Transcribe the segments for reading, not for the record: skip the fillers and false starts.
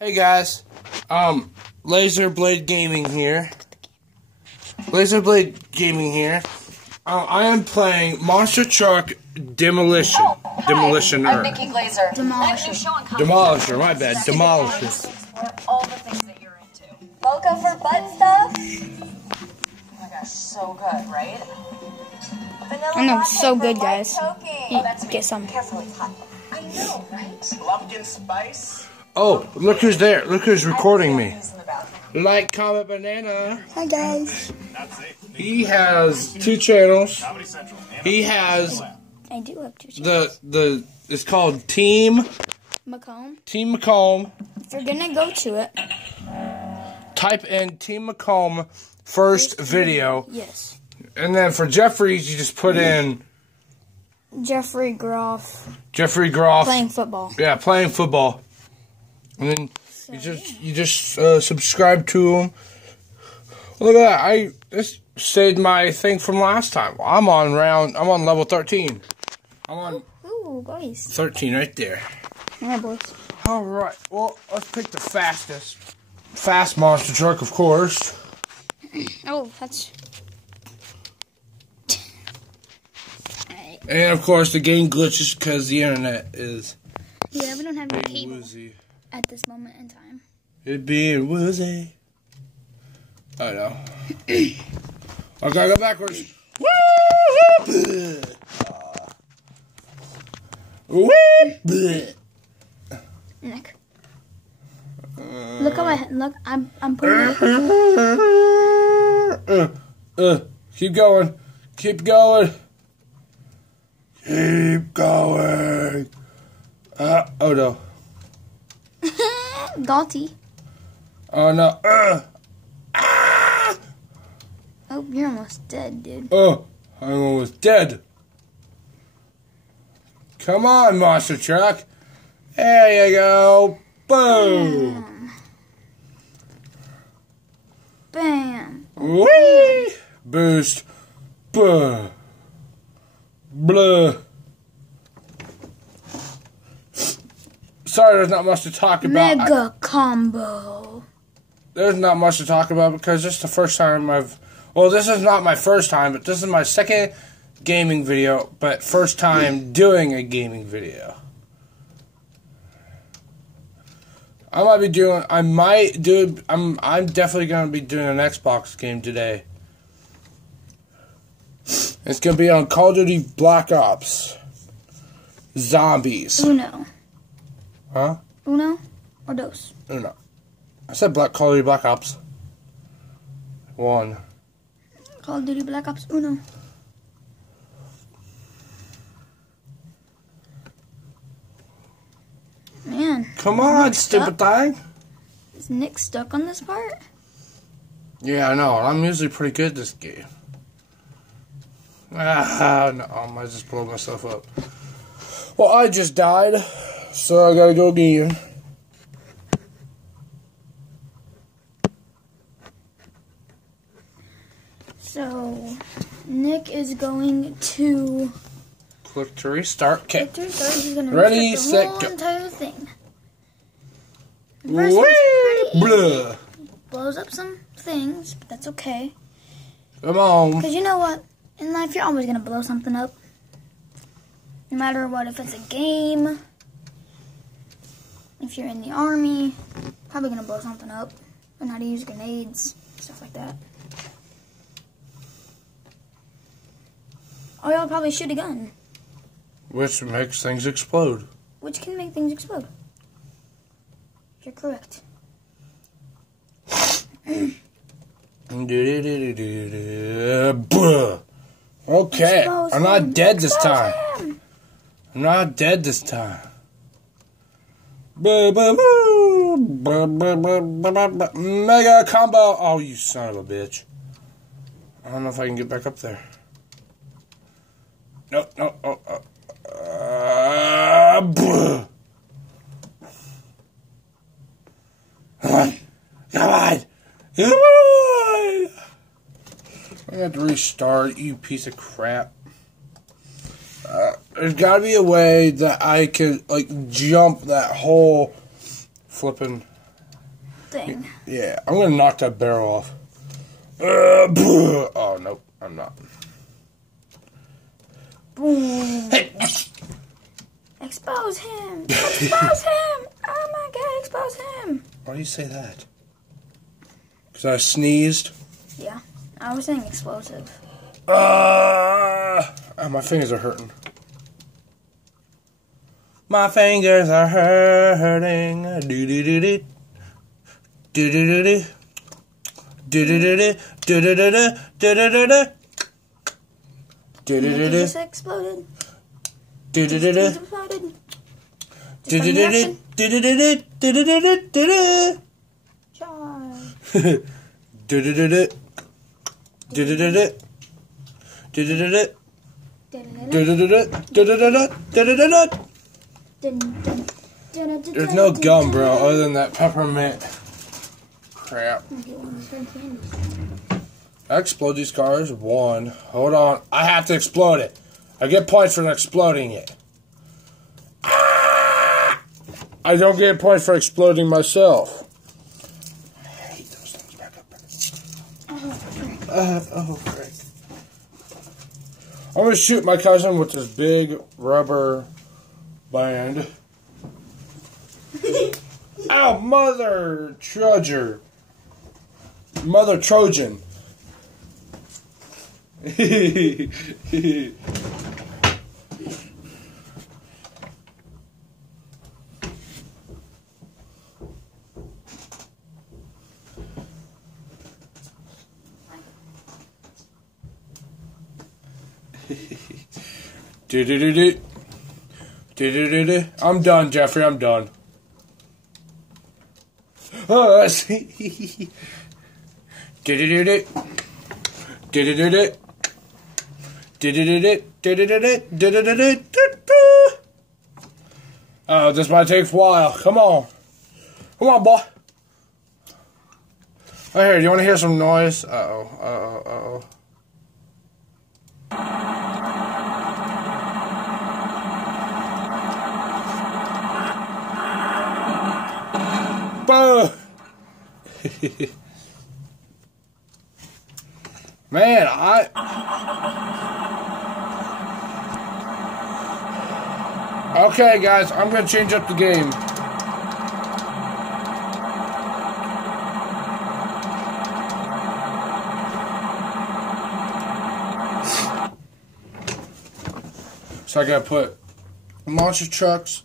Hey guys, Laserblade Gaming here. I am playing Monster Truck Demolition. Demolitioner. I'm Nikki Glazer. Demolisher, my bad. Demolisher. All the things that you're into. Mocha for butt stuff? Oh my gosh, so good, right? Vanilla I know, latte so for good, light guys. choking. Eat, That's get me. some. Careful, it's hot. I know, right? Pumpkin spice. Oh, look who's there. Look who's recording me. Use in the bathroom. Like, comment, banana. Hi guys. Not safe. He has 2 channels. Comedy Central. He has I do have 2 channels. it's called Team Macomb. McComb. If you're gonna go to it, Type in Team McComb first video. yes. And then for Jeffrey's, you just put in Jeffrey Groff Jeffrey Groff. playing football. Yeah, playing football. And then you just subscribe to him. Look at that! I just saved my thing from last time. I'm on level 13. I'm on Ooh, guys. 13 right there. Alright, boys. All right. Well, let's pick the fast monster truck, of course. Oh, that's. And of course, the game glitches because the internet is Yeah, we don't have any cable woozy. at this moment in time. It being woozy. I know. Okay, go backwards. Nick. Look at my head. Look, I'm putting Keep going. Keep going. Keep going. Oh no. Galty. Oh no. Oh, you're almost dead, dude. Oh, I'm almost dead. Come on, monster truck. There you go. Boom. Bam. Whee! Boost. Buh. Blah. Sorry, there's not much to talk about. Mega combo. There's not much to talk about because this is the first time well, this is not my first time, but this is my second gaming video, but first time doing a gaming video. I'm definitely going to be doing an Xbox game today. It's going to be on Call of Duty Black Ops. Zombies. Uno. Huh? Uno or dos? Uno. I said Call of Duty Black Ops. 1. Call of Duty Black Ops Uno. Man. Come on, stupid thing. Is Nick stuck on this part? Yeah, I know. I'm usually pretty good at this game. No, I might just blow myself up. Well, I just died, so I gotta go again. So, Nick is going to Click to restart. Okay. he's going to Ready, restart the set, whole go. entire thing. The first one's pretty easy. Blah. Blows up some things, but that's okay. Come on. Because you know what? In life, you're always going to blow something up. No matter what, if it's a game, if you're in the army, probably going to blow something up. Learn how to use grenades, stuff like that. Or you'll probably shoot a gun, Which makes things explode. which can make things explode. You're correct. Blah. Okay. Expose I'm not him. dead this Expose time. him. I'm not dead this time. Mega combo. Oh, you son of a bitch. I don't know if I can get back up there. Nope, nope. Come on. Come on. Come on. I have to restart, you piece of crap. There's got to be a way that I could, like, jump that whole flipping thing. Yeah, I'm gonna knock that barrel off. Oh, nope, I'm not. Boom. Hey! Expose him! Expose him! Oh my god, expose him! Why do you say that? Because I sneezed? Yeah, I was saying explosive. My fingers are hurting. My fingers are hurting. Do-do-do-do. Do-do-do-do. Do-do-do-do. Do-do-do-do. Do-do-do-do. It just exploded. Do-do-do-do. Just exploded. Do-do-do-do. Do-do-do-do. Do-do-do-do. Charge. Do-do-do-do. Do-do-do-do. Do-do-do-do. Do-do-do-do. Do-do-do-do. There's no gum, bro, other than that peppermint crap. I explode these cars. 1. Hold on. I have to explode it. I get points for exploding it. Ah! I don't get points for exploding myself. I hate those things. Back up. Oh, great. I'm going to shoot my cousin with this big rubber band. Ow, mother Trojan. Mother Trojan. Do-do-do-do. Do-do-do-do. I'm done, Jeffrey. I'm done. Oh, do-do-do-do. Do-do-do-do. Do-do-do-do. Do-do-do-do. Do-do-do-do. Oh, this might take a while. Come on. Come on, boy. Oh, here, do you want to hear some noise? Uh-oh. Uh-oh. Uh-oh. Man, okay, guys, I'm gonna change up the game. So I gotta put monster trucks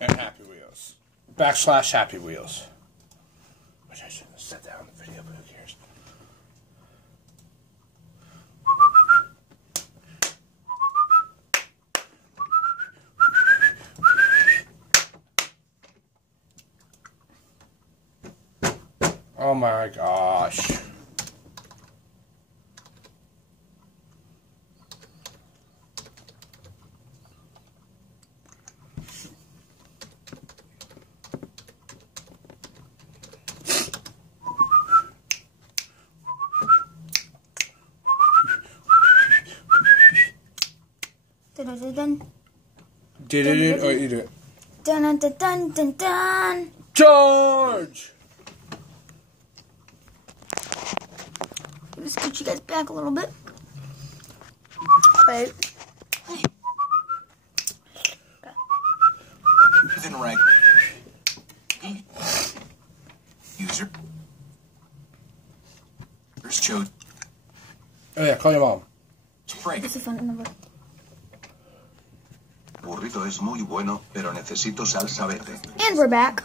and Happy Wheels. / Happy Wheels. Which I shouldn't have said that on the video, but who cares? Oh my gosh. Did it? Oh, you do it. Dun dun dun dun dun dun. Charge! Let me scoot you guys back a little bit. Wait. Within rank. User. First chose. Oh yeah, call your mom. Frank. This is phone number. Burrito es muy bueno, pero necesito salsa verde. And we're back.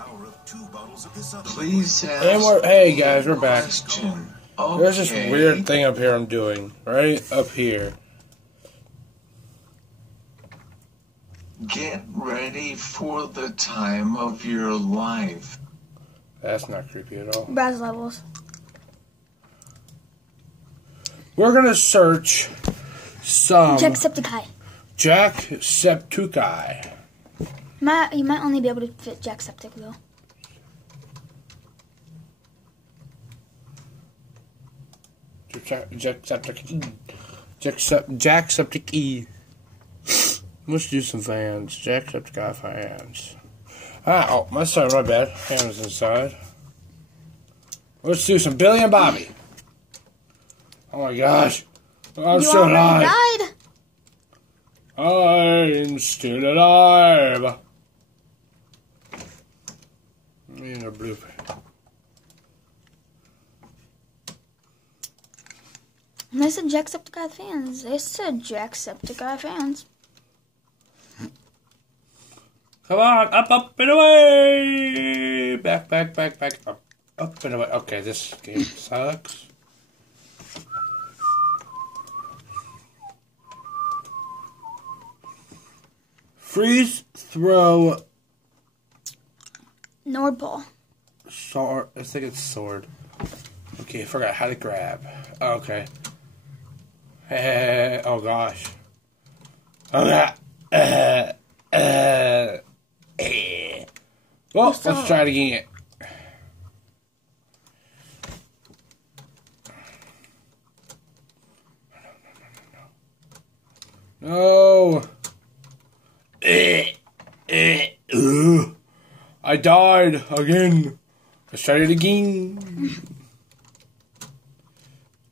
Please ask. And hey guys, we're back. Question. There's this weird thing up here I'm doing. Right up here. Get ready for the time of your life. That's not creepy at all. Brass levels. We're gonna search some Jacksepticeye. Jacksepticeye. You might only be able to fit Jacksepticeye though. Jacksepticeye. Let's do some fans. Jacksepticeye fans. Ah, oh, my bad. Hands inside. Let's do some Billy and Bobby. Oh my gosh. I'm You still already alive. died. I'm still alive. In a blooper. They said Jacksepticeye fans. They said Jacksepticeye fans. Come on, up and away! Back, up and away. Okay, this game sucks. Freeze, throw, Nordball. sword. I think it's sword. Okay, I forgot how to grab. Okay. Oh gosh. Oh yeah. Well, let's try it again. No. I died again. Let's try it again.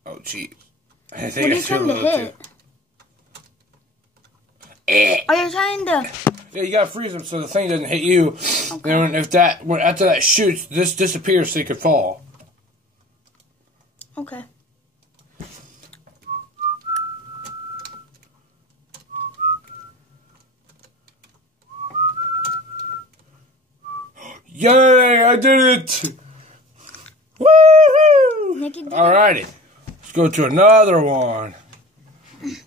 Oh, gee. I think What are I you trying to little hit? Are you trying to... Yeah, you gotta freeze them so the thing doesn't hit you. Okay. Then after that shoots, this disappears so you can fall. Okay. Yay! I did it! Woohoo! Nikki did it. Alrighty, let's go to another one.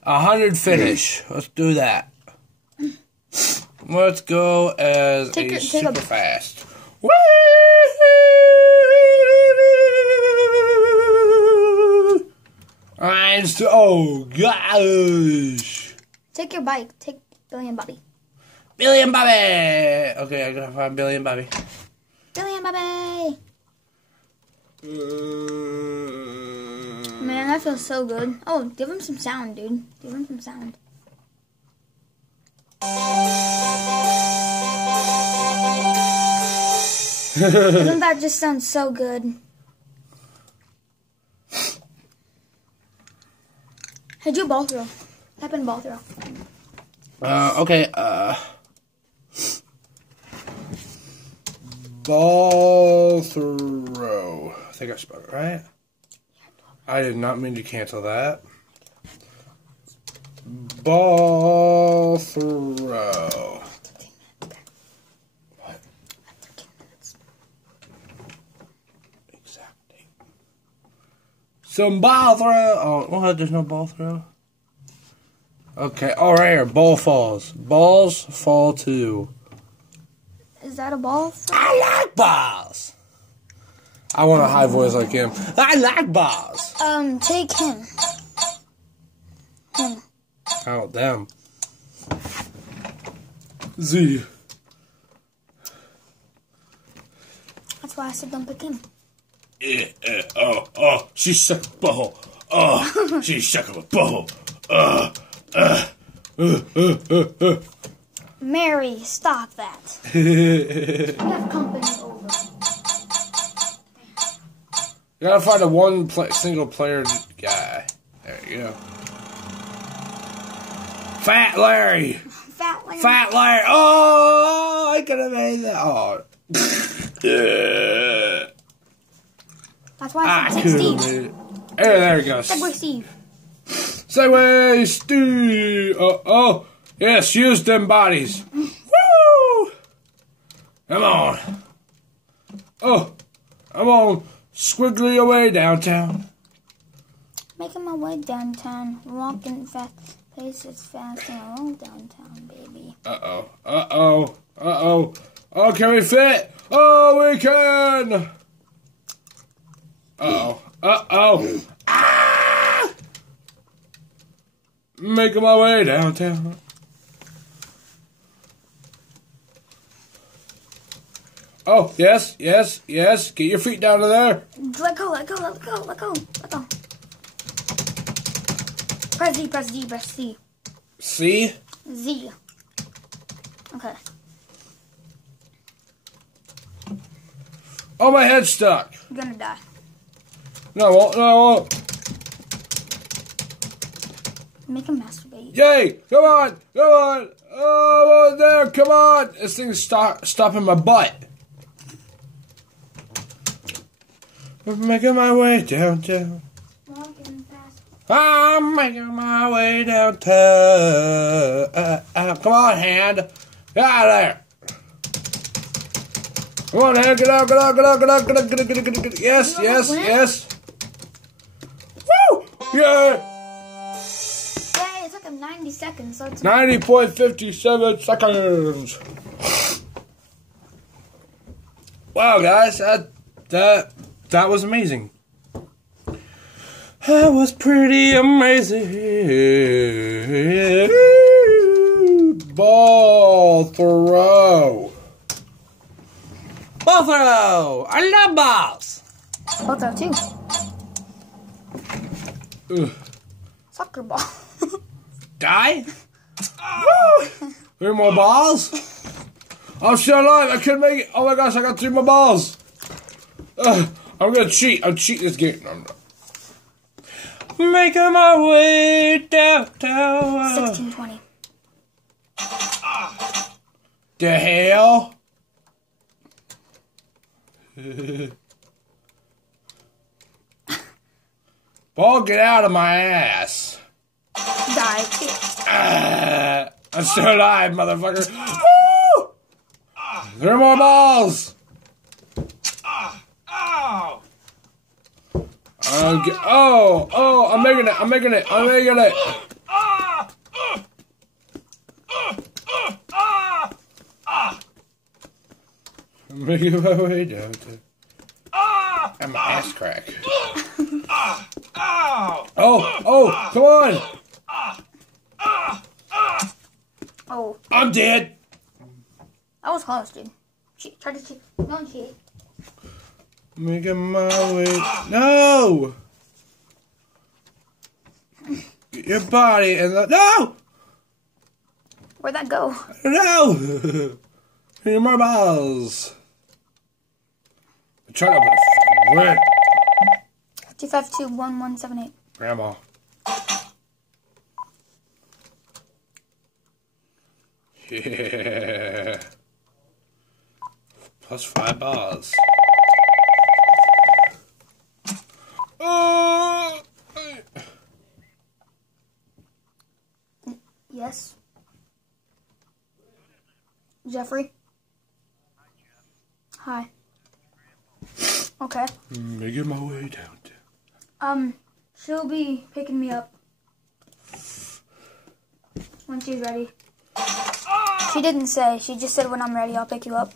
100 finish. Let's do that. Let's go as super fast. Woo! Oh gosh! Take your bike. Take Billy and Bobby. Billy and Bobby. Okay, I gotta find Billy and Bobby. Billy and Bobby. Man, that feels so good. Oh, give him some sound, dude. Give him some sound. Doesn't that just sound so good? Hey, do a ball throw. Type in ball throw. Okay, ball throw. I think I spelled it right. I did not mean to cancel that. Ball throw. What? 13 minutes. Exactly. Some ball throw. Oh, what? There's no ball throw? Okay, all right here. Ball falls. Balls fall too. Is that a ball throw? I like balls. I want a high voice like him. I like balls. Take him. Him. Oh, damn. Z. That's why I said don't pick him. Oh, she's suck a ball. Oh, she's suck a ball. Mary, stop that. We have company over. You gotta find a single player guy. There you go. Fat Larry. Fat Larry. Fat Larry. Oh, I could have made that. Oh. That's why I said could Steve. have made it. Hey, there you go. Segway Steve. Segway Steve. Oh. Yes, use them bodies. Woo! Come on. Oh, I'm on squiggly away downtown. Making my way downtown, walking fast, places fast and along downtown, baby. Uh-oh. Oh, can we fit? Oh, we can. Uh-oh. Ah! Making my way downtown. Oh, yes. Get your feet down to there. Let go. Press Z. See? Z. Okay. Oh, my head's stuck. You're gonna die. No, I won't. No, I won't. Make him masturbate. Yay! Come on! Come on! Oh, there! Come on! This thing's stopping my butt. I'm making my way downtown. Walking fast. I'm making my way downtown. Come on, hand. Get out of there. Come on, hand. Get out, get out, get out, get out, get out, get out, get out, get out. Yes, yes, yes. Woo! Yeah! Yay, it took him 90 seconds. So it's 90.57 seconds. Wow, guys, that was amazing. That was pretty amazing. Ball throw. Ball throw. I love balls. both are too. Ugh. Soccer ball. Die? Woo! 3 more balls? I'm still alive. I couldn't make it. Oh my gosh, I got 3 more balls. I'm gonna cheat. I'm cheating this game. No, I'm not. Making my way downtown. 1620. The hell? Ball, get out of my ass. Die. I'm still alive, motherfucker. Woo! 3 more balls. I'm making it. I'm making it. I'm making it. I'm making my way down to. I'm my ass crack. Oh, come on. Oh, I'm dead. that was close, dude. Cheat. Try to cheat. Don't cheat. Making my way. No! Get your body and no! Where'd that go? No! Need more balls. I'm trying to open a fucking word. 2521178. Grandma. Yeah. Plus 5 balls. Yes. Jeffrey? Hi. Okay. Making my way down. She'll be picking me up when she's ready. She didn't say. She just said when I'm ready, I'll pick you up.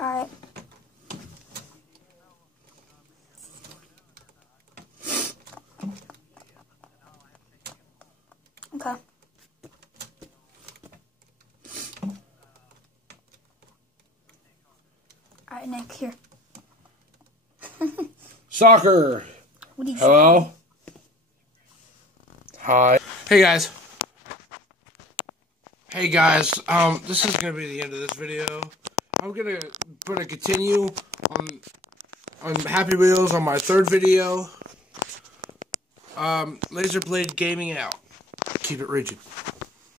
Alright. Okay. Alright, Nick, here. Soccer. What did you Hello? Hi. Hey guys. Hey guys, this is gonna be the end of this video. I'm gonna continue on Happy Wheels on my 3rd video. Laser Blade Gaming out. Keep it rigid.